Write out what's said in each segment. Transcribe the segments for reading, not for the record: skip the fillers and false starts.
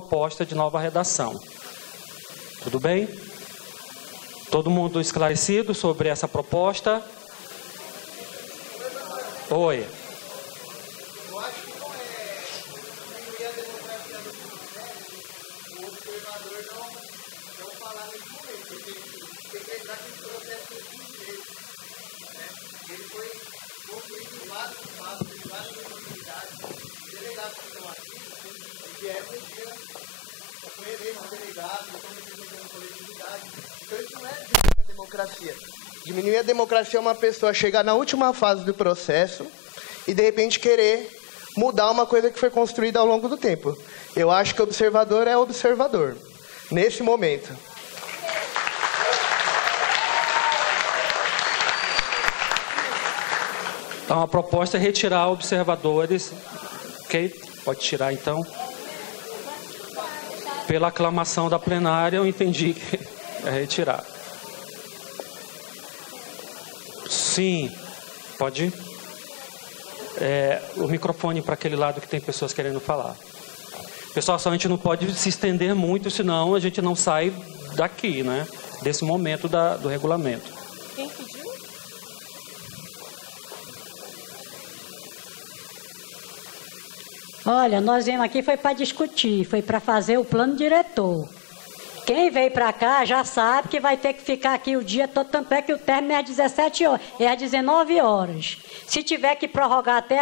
proposta de nova redação. Tudo bem? Todo mundo esclarecido sobre essa proposta? Oi. Eu acho que não é diminuir a democracia do processo, o observador não falar nesse momento, porque tem que lembrar que esse processo tem 15 meses, né? Ele foi construído em vários espaços, em várias oportunidades. Os delegados que estão aqui, vieram um dia, foi eleito um delegado, estão representando coletividade. Então isso não é diminuir a democracia. Diminuir a democracia é uma pessoa chegar na última fase do processo e, de repente, querer mudar uma coisa que foi construída ao longo do tempo. Eu acho que observador é observador, nesse momento. Então, a proposta é retirar observadores. Ok? Pode tirar, então. Pela aclamação da plenária, eu entendi que é retirar. Sim, pode ir. O microfone para aquele lado que tem pessoas querendo falar. Pessoal, só a gente não pode se estender muito, senão a gente não sai daqui, né? Desse momento do regulamento. Quem pediu? Olha, nós viemos aqui foi para discutir, foi para fazer o plano diretor. Quem veio para cá já sabe que vai ter que ficar aqui o dia todo, tanto é que o término é às 17 horas, é às 19 horas. Se tiver que prorrogar até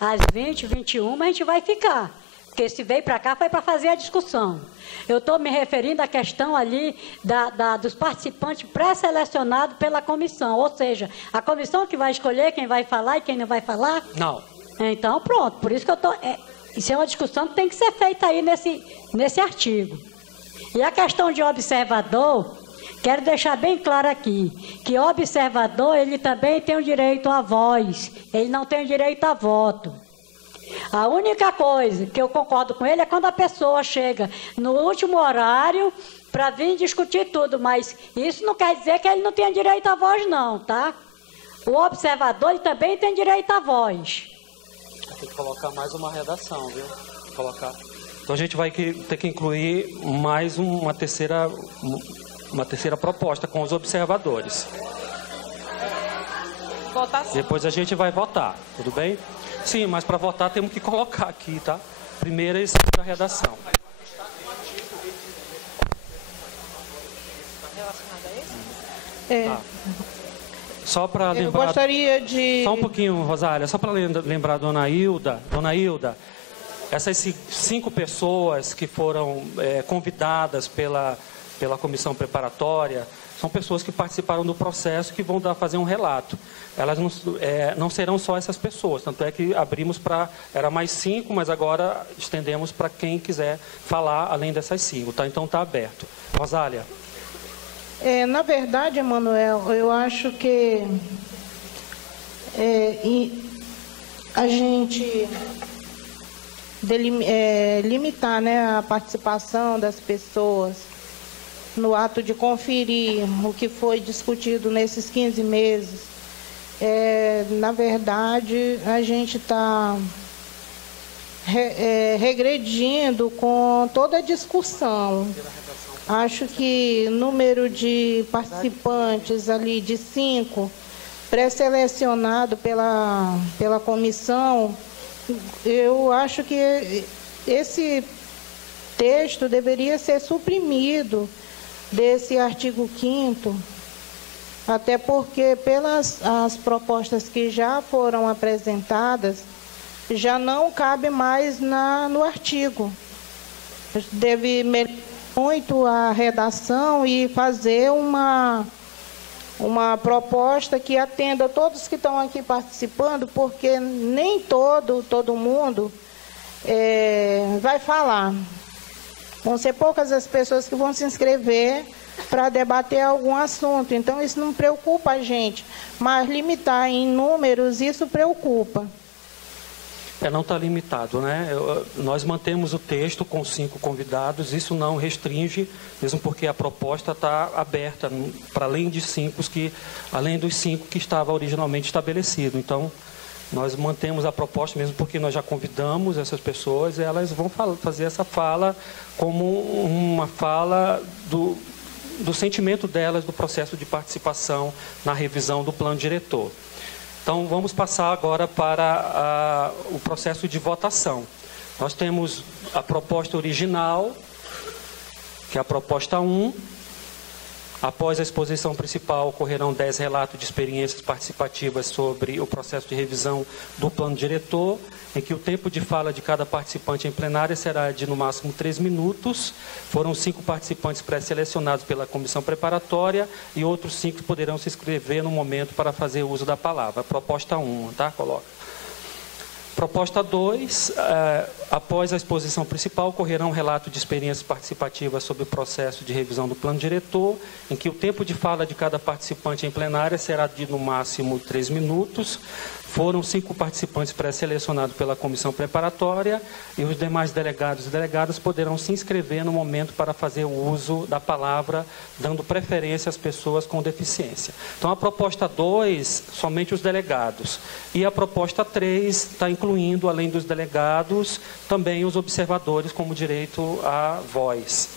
às 20, 21, a gente vai ficar. Porque se veio para cá foi para fazer a discussão. Eu estou me referindo à questão ali dos participantes pré-selecionados pela comissão. Ou seja, a comissão que vai escolher quem vai falar e quem não vai falar? Não. Então, pronto. Por isso que eu estou... isso é uma discussão que tem que ser feita aí nesse artigo. E a questão de observador, quero deixar bem claro aqui, que o observador, ele também tem o direito à voz, ele não tem o direito a voto. A única coisa que eu concordo com ele é quando a pessoa chega no último horário para vir discutir tudo, mas isso não quer dizer que ele não tenha direito à voz não, tá? O observador, ele também tem direito à voz. Tem que colocar mais uma redação, viu? Colocar. Então a gente vai ter que incluir mais uma terceira proposta com os observadores. Votação. Depois a gente vai votar, tudo bem? Sim, mas para votar temos que colocar aqui, tá? Primeira e segunda redação. Tá. Só para lembrar... Eu gostaria de... Só um pouquinho, Rosália, só para lembrar a Dona Hilda, essas 5 pessoas que foram convidadas pela comissão preparatória, são pessoas que participaram do processo que vão fazer um relato. Elas não serão só essas pessoas, tanto é que abrimos para... Era mais 5, mas agora estendemos para quem quiser falar além dessas 5, tá? Então está aberto. Rosália. Na verdade, Emanuel, eu acho que a gente limitar, né, a participação das pessoas no ato de conferir o que foi discutido nesses 15 meses, na verdade, a gente está regredindo com toda a discussão. Acho que número de participantes ali de 5, pré-selecionado pela comissão, eu acho que esse texto deveria ser suprimido desse artigo 5º, até porque pelas as propostas que já foram apresentadas, já não cabe mais no artigo. Deve melhorar muito a redação e fazer uma proposta que atenda todos que estão aqui participando, porque nem todo mundo vai falar. Vão ser poucas as pessoas que vão se inscrever para debater algum assunto. Então, isso não preocupa a gente, mas limitar em números, isso preocupa. Não está limitado, né? Nós mantemos o texto com 5 convidados, isso não restringe, mesmo porque a proposta está aberta para além dos 5 que estava originalmente estabelecido. Então, Nós mantemos a proposta mesmo porque nós já convidamos essas pessoas e elas vão fazer essa fala como uma fala do sentimento delas do processo de participação na revisão do plano diretor. Então, vamos passar agora para o processo de votação. Nós temos a proposta original, que é a proposta 1. Após a exposição principal, ocorrerão 10 relatos de experiências participativas sobre o processo de revisão do plano diretor, em que o tempo de fala de cada participante em plenária será de, no máximo, 3 minutos. Foram 5 participantes pré-selecionados pela comissão preparatória e outros 5 poderão se inscrever no momento para fazer uso da palavra. Proposta 1, tá? Coloca. Proposta 2, após a exposição principal, ocorrerá um relato de experiências participativas sobre o processo de revisão do plano diretor, em que o tempo de fala de cada participante em plenária será de, no máximo, 3 minutos. Foram 5 participantes pré-selecionados pela comissão preparatória e os demais delegados e delegadas poderão se inscrever no momento para fazer o uso da palavra, dando preferência às pessoas com deficiência. Então, a proposta 2, somente os delegados. E a proposta 3 está incluindo, além dos delegados, também os observadores como direito à voz.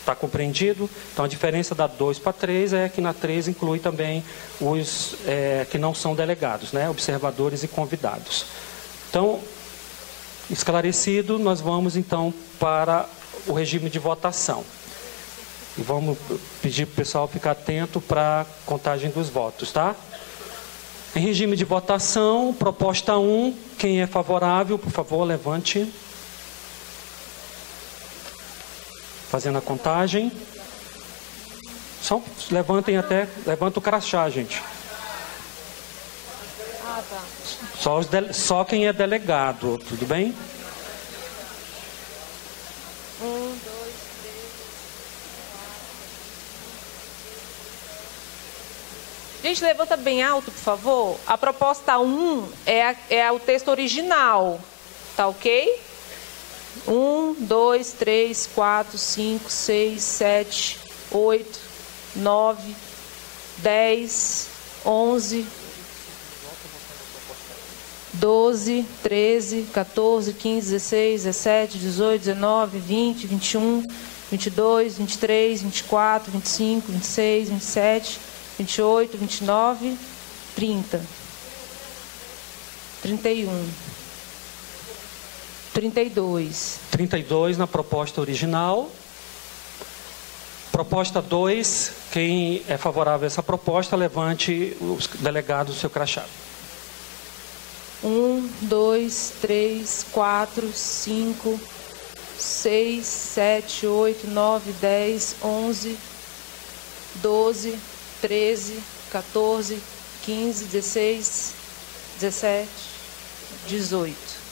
Está compreendido? Então, a diferença da 2 para 3 é que na 3 inclui também os que não são delegados, né? Observadores e convidados. Então, esclarecido, nós vamos então para o regime de votação. E vamos pedir para o pessoal ficar atento para a contagem dos votos, tá? Em regime de votação, proposta 1, quem é favorável, por favor, levante. Fazendo a contagem. Só levantem levanta o crachá, gente. Ah, tá. Só quem é delegado, tudo bem? 1, 2, 3. Gente, levanta bem alto, por favor. A proposta 1 é o texto original, tá ok? 1, 2, 3, 4, 5, 6, 7, 8, 9, 10, 11, 12, 13, 14, 15, 16, 17, 18, 19, 20, 21, 22, 23, 24, 25, 26, 27, 28, 29, 30, 31. 32. 32 na proposta original. Proposta 2, quem é favorável a essa proposta, levante os delegados do seu crachá. 1, 2, 3, 4, 5, 6, 7, 8, 9, 10, 11, 12, 13, 14, 15, 16, 17, 18.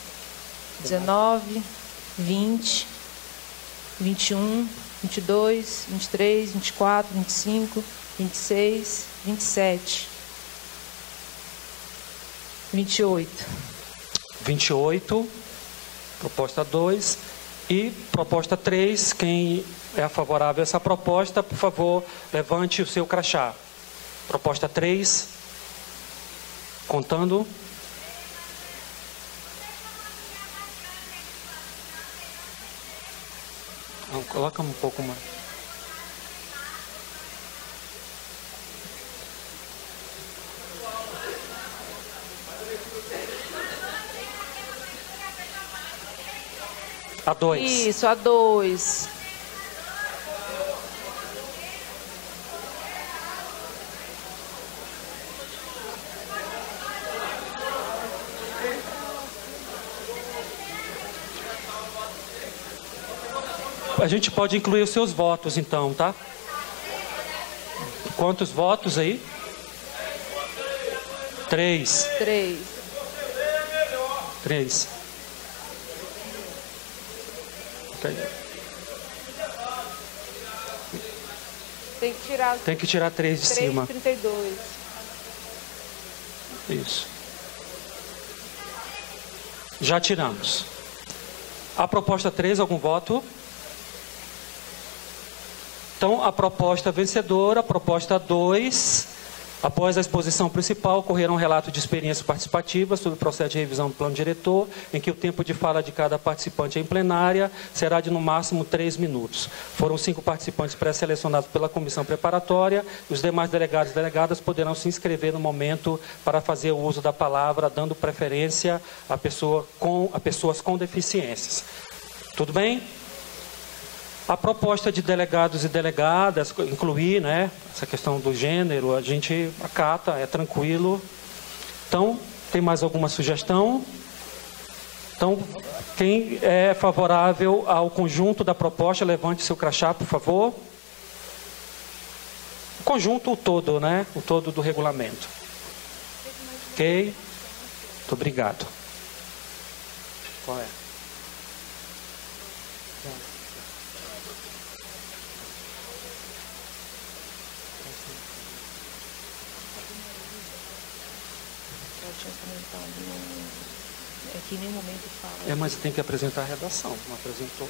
19, 20, 21, 22, 23, 24, 25, 26, 27, 28. 28, proposta 2. E proposta 3, quem é favorável a essa proposta, por favor, levante o seu crachá. Proposta 3, contando. Não, coloca um pouco mais. A 2. Isso, a 2. A gente pode incluir os seus votos, então, tá? Quantos votos aí? 3. 3. 3. Okay. Tem que tirar 3 de 3, cima. 32. Isso. Já tiramos. A proposta 3, algum voto? Então, a proposta vencedora, a proposta 2, Após a exposição principal, ocorrerá um relato de experiências participativas sobre o processo de revisão do plano diretor, em que o tempo de fala de cada participante em plenária será de no máximo 3 minutos. Foram 5 participantes pré-selecionados pela comissão preparatória, e os demais delegados e delegadas poderão se inscrever no momento para fazer o uso da palavra, dando preferência a pessoas com deficiências. Tudo bem? A proposta de delegados e delegadas, incluir, né, essa questão do gênero, a gente acata, é tranquilo. Então, tem mais alguma sugestão? Então, quem é favorável ao conjunto da proposta, levante seu crachá, por favor. O conjunto, o todo, né? O todo do regulamento. Ok? Muito obrigado. Qual é? É que em nenhum momento fala. Mas tem que apresentar a redação, não apresentou.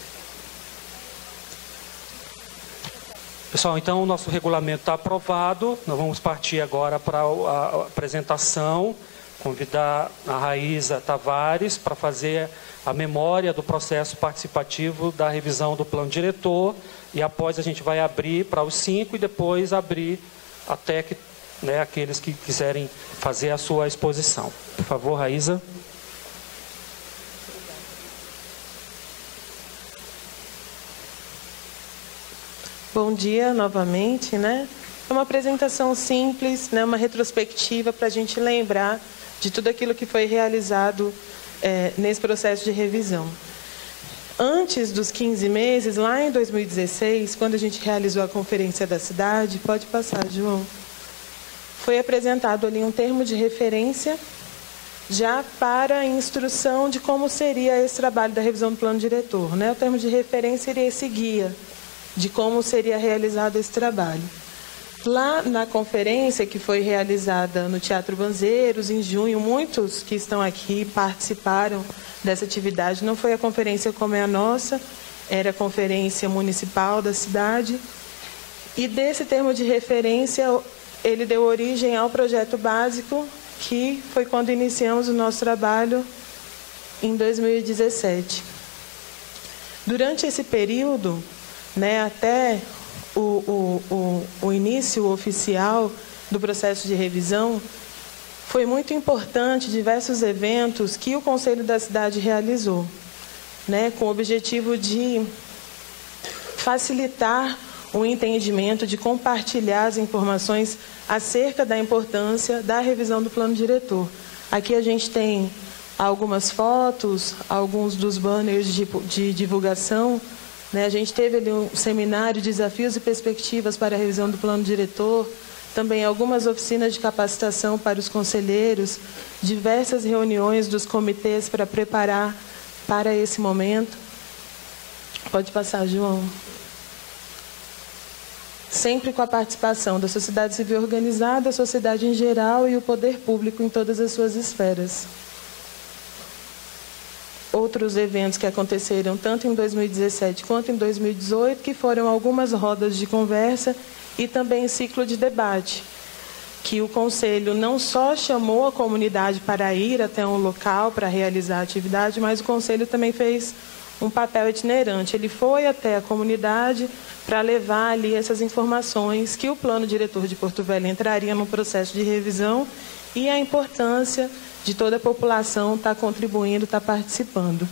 Pessoal, então o nosso regulamento está aprovado. Nós vamos partir agora para a apresentação. Convidar a Raíza Tavares para fazer a memória do processo participativo da revisão do plano diretor. E após a gente vai abrir para os 5 e depois abrir até que, né, aqueles que quiserem fazer a sua exposição. Por favor, Raíza. Bom dia novamente, né? É uma apresentação simples, né? Uma retrospectiva para a gente lembrar de tudo aquilo que foi realizado nesse processo de revisão. Antes dos 15 meses, lá em 2016, quando a gente realizou a conferência da cidade, pode passar, João, foi apresentado ali um termo de referência já para a instrução de como seria esse trabalho da revisão do plano diretor, né? O termo de referência seria esse guia de como seria realizado esse trabalho. Lá na conferência que foi realizada no Teatro Banzeiros, em junho, muitos que estão aqui participaram dessa atividade. Não foi a conferência como é a nossa, era a conferência municipal da cidade. E desse termo de referência, ele deu origem ao projeto básico, que foi quando iniciamos o nosso trabalho em 2017. Durante esse período, né, até o início oficial do processo de revisão, foi muito importante diversos eventos que o Conselho da Cidade realizou, né, com o objetivo de facilitar o entendimento, de compartilhar as informações acerca da importância da revisão do plano diretor. Aqui a gente tem algumas fotos, alguns dos banners de divulgação. A gente teve ali um seminário, desafios e perspectivas para a revisão do plano diretor, também algumas oficinas de capacitação para os conselheiros, diversas reuniões dos comitês para preparar para esse momento. Pode passar, João. Sempre com a participação da sociedade civil organizada, a sociedade em geral e o poder público em todas as suas esferas. Outros eventos que aconteceram tanto em 2017 quanto em 2018, que foram algumas rodas de conversa e também ciclo de debate, que o Conselho não só chamou a comunidade para ir até um local para realizar a atividade, mas o Conselho também fez um papel itinerante. Ele foi até a comunidade para levar ali essas informações que o plano diretor de Porto Velho entraria no processo de revisão e a importância de toda a população estar contribuindo, estar participando.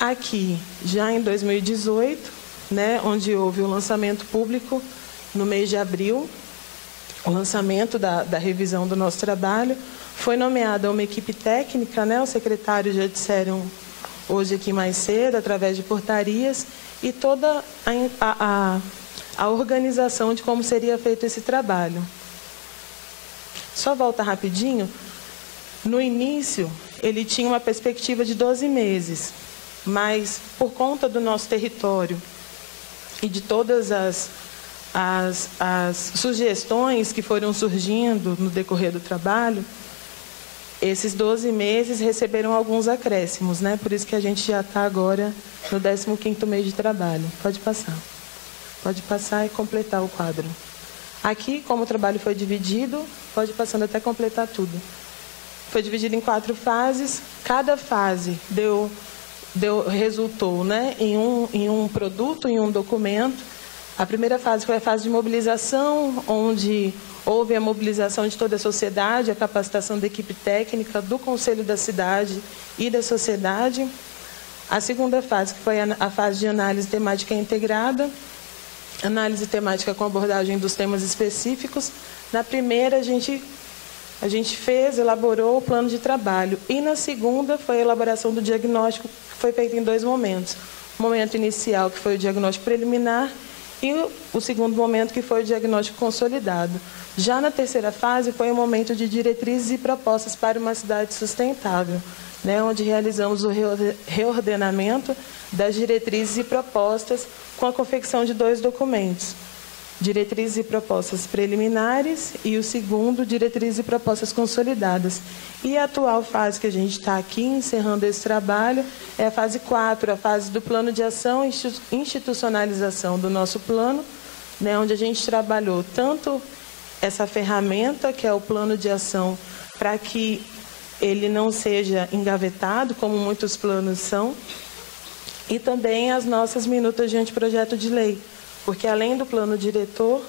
Aqui, já em 2018, né, onde houve o lançamento público no mês de abril, o lançamento da revisão do nosso trabalho, foi nomeada uma equipe técnica, né, os secretários já disseram hoje aqui mais cedo, através de portarias, e toda a organização de como seria feito esse trabalho. Só volta rapidinho. No início, ele tinha uma perspectiva de 12 meses, mas por conta do nosso território e de todas as sugestões que foram surgindo no decorrer do trabalho, esses 12 meses receberam alguns acréscimos, né? Por isso que a gente já está agora no 15º mês de trabalho. Pode passar. Pode passar e completar o quadro. Aqui, como o trabalho foi dividido, pode ir passando até completar tudo. Foi dividido em 4 fases, cada fase resultou, né, em um produto, em um documento. A primeira fase foi a fase de mobilização, onde houve a mobilização de toda a sociedade, a capacitação da equipe técnica, do Conselho da Cidade e da sociedade. A segunda fase, que foi a fase de análise temática integrada, análise temática com abordagem dos temas específicos. Na primeira, a gente elaborou o plano de trabalho. E na segunda, foi a elaboração do diagnóstico, que foi feito em 2 momentos. O momento inicial, que foi o diagnóstico preliminar, e o segundo momento, que foi o diagnóstico consolidado. Já na terceira fase, foi o momento de diretrizes e propostas para uma cidade sustentável, né, onde realizamos o reordenamento das diretrizes e propostas com a confecção de 2 documentos. Diretrizes e propostas preliminares e o segundo, diretrizes e propostas consolidadas. E a atual fase que a gente está aqui, encerrando esse trabalho, é a fase 4, a fase do plano de ação e institucionalização do nosso plano, né, onde a gente trabalhou tanto essa ferramenta, que é o plano de ação, para que ele não seja engavetado, como muitos planos são, e também as nossas minutas de anteprojeto de lei. Porque, além do plano diretor,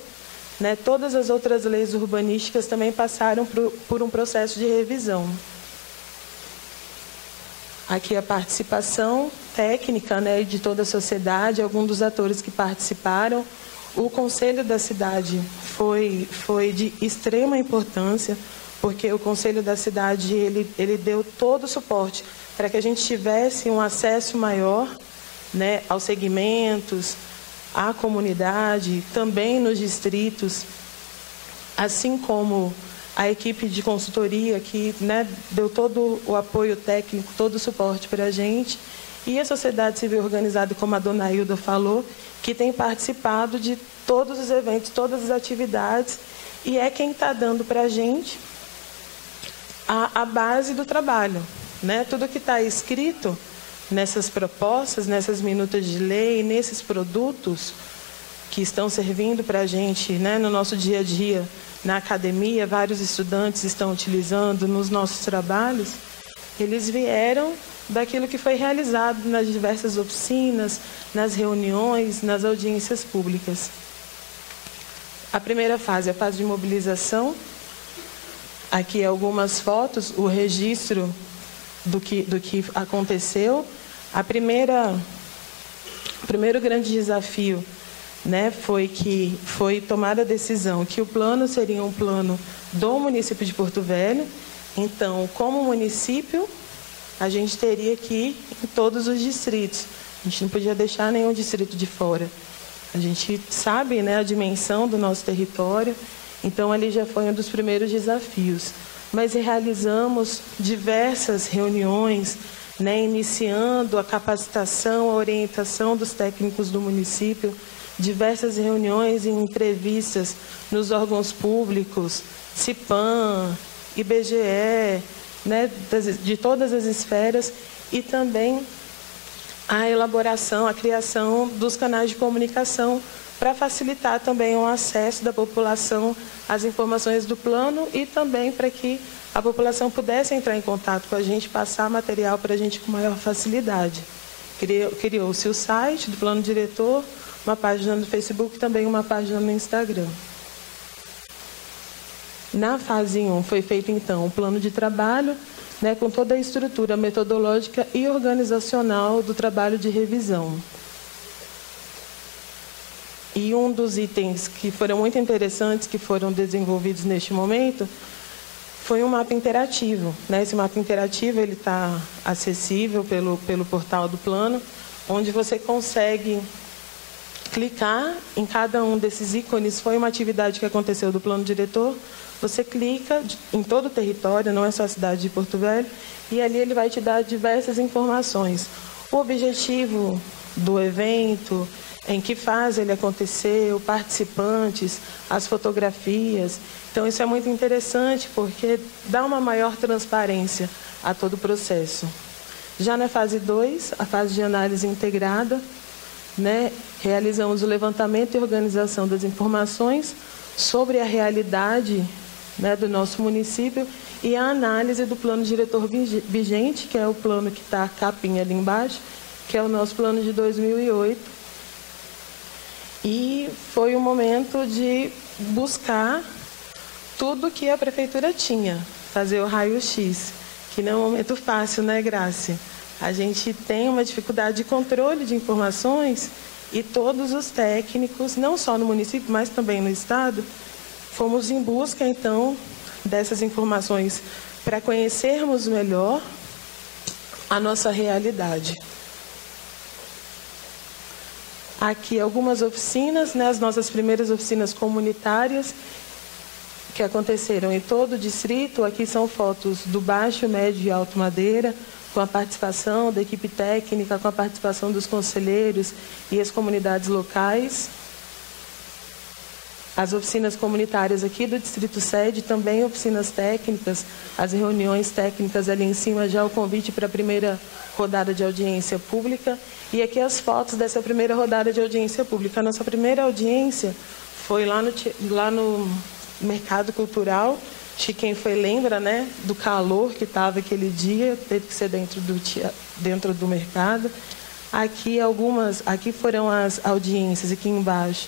né, todas as outras leis urbanísticas também passaram por um processo de revisão. Aqui a participação técnica, né, de toda a sociedade, alguns dos atores que participaram. O Conselho da Cidade foi de extrema importância, porque o Conselho da Cidade ele deu todo o suporte para que a gente tivesse um acesso maior, né, aos segmentos, à comunidade, também nos distritos, assim como a equipe de consultoria que, né, deu todo o apoio técnico, todo o suporte para a gente, e a sociedade civil organizada, como a dona Hilda falou, que tem participado de todos os eventos, todas as atividades, e é quem está dando para a gente a base do trabalho, né? Tudo que está escrito nessas propostas, nessas minutas de lei, nesses produtos que estão servindo para a gente, né, no nosso dia a dia, na academia, vários estudantes estão utilizando nos nossos trabalhos, eles vieram daquilo que foi realizado nas diversas oficinas, nas reuniões, nas audiências públicas. A primeira fase, a fase de mobilização. Aqui algumas fotos, o registro do que aconteceu. O primeiro grande desafio, né, foi tomada a decisão que o plano seria um plano do município de Porto Velho. Então, como município, a gente teria que ir em todos os distritos. A gente não podia deixar nenhum distrito de fora. A gente sabe, né, a dimensão do nosso território, então ali já foi um dos primeiros desafios. Mas realizamos diversas reuniões, né, iniciando a capacitação, a orientação dos técnicos do município, diversas reuniões e entrevistas nos órgãos públicos, CIPAM, IBGE, né, de todas as esferas, e também a elaboração, a criação dos canais de comunicação para facilitar também o acesso da população às informações do plano e também para que a população pudesse entrar em contato com a gente, passar material para a gente com maior facilidade. Criou-se o site do plano diretor, uma página no Facebook e também uma página no Instagram. Na fase 1 foi feito, então, o plano de trabalho, né, com toda a estrutura metodológica e organizacional do trabalho de revisão. E um dos itens que foram muito interessantes, que foram desenvolvidos neste momento, foi um mapa interativo, né? Esse mapa interativo está acessível pelo portal do plano, onde você consegue clicar em cada um desses ícones. Foi uma atividade que aconteceu do plano diretor. Você clica em todo o território, não é só a cidade de Porto Velho, e ali ele vai te dar diversas informações. O objetivo do evento, em que fase ele aconteceu, participantes, as fotografias. Então, isso é muito interessante, porque dá uma maior transparência a todo o processo. Já na fase 2, a fase de análise integrada, né, realizamos o levantamento e organização das informações, sobre a realidade, né, do nosso município e a análise do plano diretor vigente, que é o plano que está a capinha ali embaixo, que é o nosso plano de 2008. E foi um momento de buscar tudo que a prefeitura tinha, fazer o raio-x, que não é um momento fácil, né, Grace? A gente tem uma dificuldade de controle de informações e todos os técnicos, não só no município, mas também no estado, fomos em busca, então, dessas informações para conhecermos melhor a nossa realidade. Aqui algumas oficinas, né, as nossas primeiras oficinas comunitárias que aconteceram em todo o distrito. Aqui são fotos do Baixo, Médio e Alto Madeira, com a participação da equipe técnica, com a participação dos conselheiros e as comunidades locais. As oficinas comunitárias aqui do Distrito Sede, também oficinas técnicas, as reuniões técnicas ali em cima, já o convite para a primeira rodada de audiência pública. E aqui as fotos dessa primeira rodada de audiência pública. A nossa primeira audiência foi lá no Mercado Cultural. Acho que quem foi lembra, né, do calor que estava aquele dia, teve que ser dentro do mercado. Aqui foram as audiências, aqui embaixo,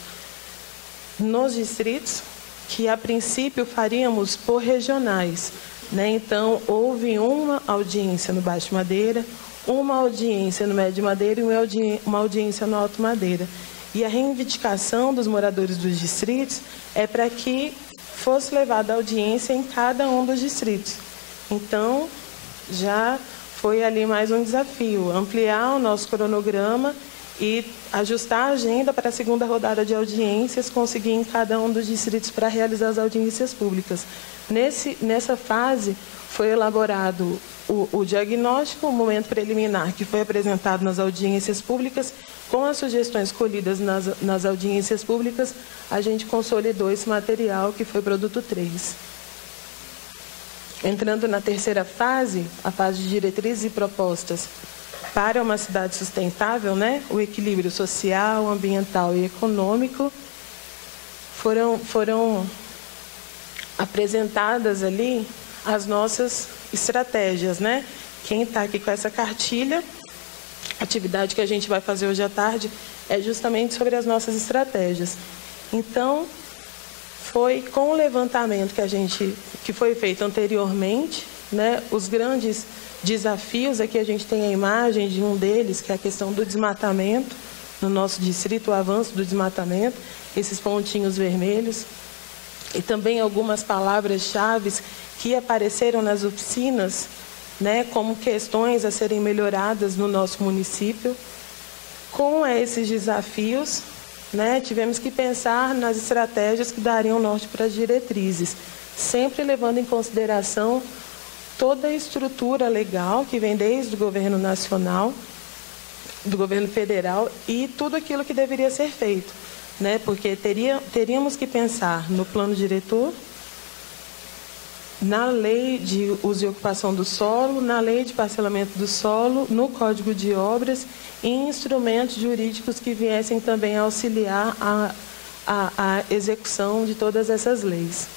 nos distritos, que a princípio faríamos por regionais, né? Então, houve uma audiência no Baixo Madeira, uma audiência no Médio Madeira e uma audiência no Alto Madeira. E a reivindicação dos moradores dos distritos é para que fosse levada a audiência em cada um dos distritos. Então, já foi ali mais um desafio, ampliar o nosso cronograma e ajustar a agenda para a segunda rodada de audiências, conseguir em cada um dos distritos para realizar as audiências públicas. Nessa fase, foi elaborado o diagnóstico, o momento preliminar, que foi apresentado nas audiências públicas. Com as sugestões colhidas nas audiências públicas, a gente consolidou esse material, que foi produto 3. Entrando na terceira fase, a fase de diretrizes e propostas para uma cidade sustentável, né? O equilíbrio social, ambiental e econômico, foram apresentadas ali as nossas estratégias, né? Quem está aqui com essa cartilha, a atividade que a gente vai fazer hoje à tarde é justamente sobre as nossas estratégias. Então, foi com o levantamento que foi feito anteriormente, né? Os grandes desafios, aqui a gente tem a imagem de um deles, que é a questão do desmatamento no nosso distrito, o avanço do desmatamento, esses pontinhos vermelhos, e também algumas palavras-chave que apareceram nas oficinas, né, como questões a serem melhoradas no nosso município. Com esses desafios, né, tivemos que pensar nas estratégias que dariam norte para as diretrizes, sempre levando em consideração toda a estrutura legal que vem desde o governo nacional, do governo federal, e tudo aquilo que deveria ser feito, né, porque teríamos que pensar no plano diretor, na lei de uso e ocupação do solo, na lei de parcelamento do solo, no Código de Obras e em instrumentos jurídicos que viessem também auxiliar a execução de todas essas leis.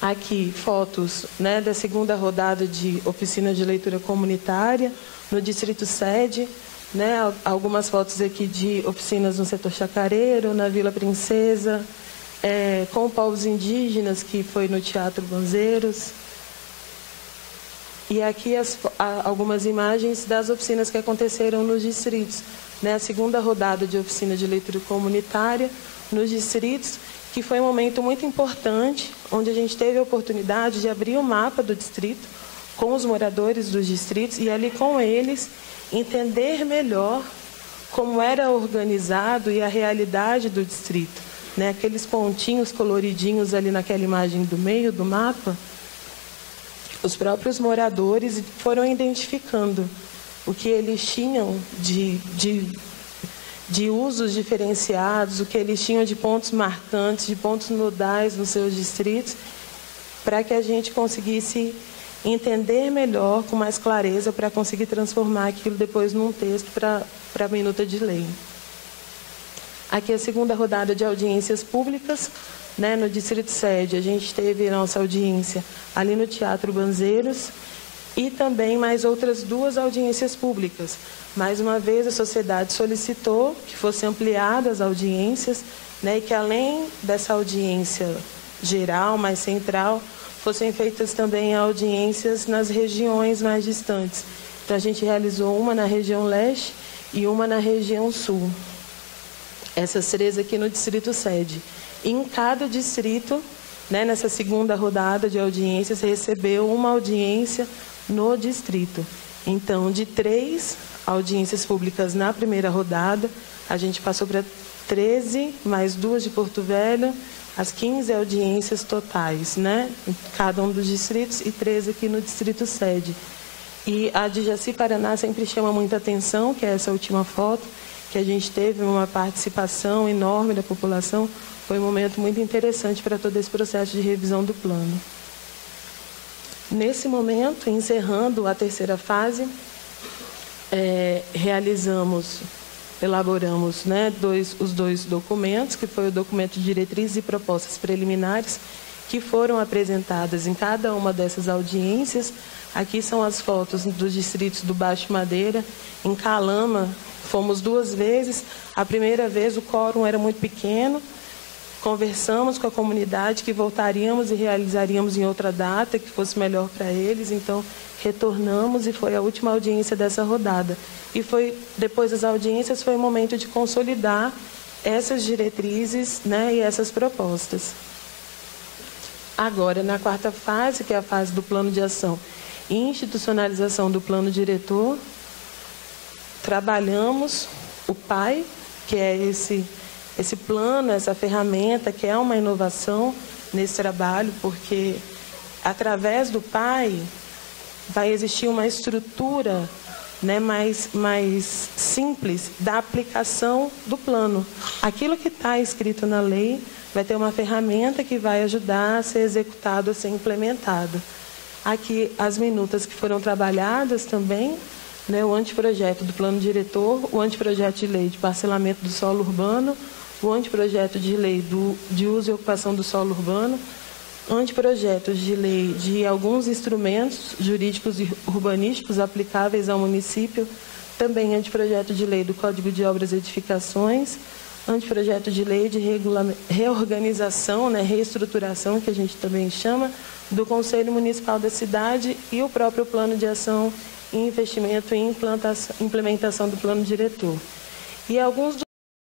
Aqui, fotos, né, da segunda rodada de oficina de leitura comunitária no Distrito Sede, né, algumas fotos aqui de oficinas no setor chacareiro, na Vila Princesa, com povos indígenas, que foi no Teatro Banzeiros. E aqui algumas imagens das oficinas que aconteceram nos distritos, né? A segunda rodada de oficina de leitura comunitária nos distritos, que foi um momento muito importante, onde a gente teve a oportunidade de abrir o mapa do distrito com os moradores dos distritos e ali com eles entender melhor como era organizado e a realidade do distrito. Né, aqueles pontinhos coloridinhos ali naquela imagem do meio do mapa, os próprios moradores foram identificando o que eles tinham de usos diferenciados, o que eles tinham de pontos marcantes, de pontos nodais nos seus distritos, para que a gente conseguisse entender melhor, com mais clareza, para conseguir transformar aquilo depois num texto para a minuta de lei. Aqui a segunda rodada de audiências públicas, né, no Distrito Sede. A gente teve nossa audiência ali no Teatro Banzeiros e também mais outras 2 audiências públicas. Mais uma vez, a sociedade solicitou que fossem ampliadas as audiências, né, e que além dessa audiência geral, mais central, fossem feitas também audiências nas regiões mais distantes. Então, a gente realizou uma na região leste e uma na região sul. Essas 3 aqui no Distrito Sede. Em cada distrito, né, nessa segunda rodada de audiências, recebeu uma audiência no distrito. Então, de 3 audiências públicas na primeira rodada, a gente passou para 13, mais 2 de Porto Velho, as 15 audiências totais, né, em cada um dos distritos, e 13 aqui no Distrito Sede. E a de Jaci Paraná sempre chama muita atenção, que é essa última foto, que a gente teve uma participação enorme da população. Foi um momento muito interessante para todo esse processo de revisão do plano. Nesse momento, encerrando a terceira fase, elaboramos, né, os 2 documentos, que foi o documento de diretrizes e propostas preliminares, que foram apresentadas em cada uma dessas audiências. Aqui são as fotos dos distritos do Baixo Madeira. Em Calama, fomos 2 vezes. A primeira vez o quórum era muito pequeno. Conversamos com a comunidade que voltaríamos e realizaríamos em outra data, que fosse melhor para eles. Então, retornamos e foi a última audiência dessa rodada. E depois das audiências, foi o momento de consolidar essas diretrizes, né, e essas propostas. Agora, na 4ª fase, que é a fase do plano de ação e institucionalização do plano diretor, trabalhamos o PAI, que é esse plano, essa ferramenta, que é uma inovação nesse trabalho, porque através do PAI vai existir uma estrutura, né, mais simples da aplicação do plano. Aquilo que está escrito na lei vai ter uma ferramenta que vai ajudar a ser executado, a ser implementado. Aqui as minutas que foram trabalhadas também, né, o anteprojeto do plano diretor, o anteprojeto de lei de parcelamento do solo urbano, o anteprojeto de lei de uso e ocupação do solo urbano, anteprojetos de lei de alguns instrumentos jurídicos e urbanísticos aplicáveis ao município, também anteprojeto de lei do Código de Obras e Edificações, anteprojeto de lei de reorganização, né, reestruturação, que a gente também chama, do Conselho Municipal da cidade, e o próprio plano de ação e investimento em implementação do plano diretor. E alguns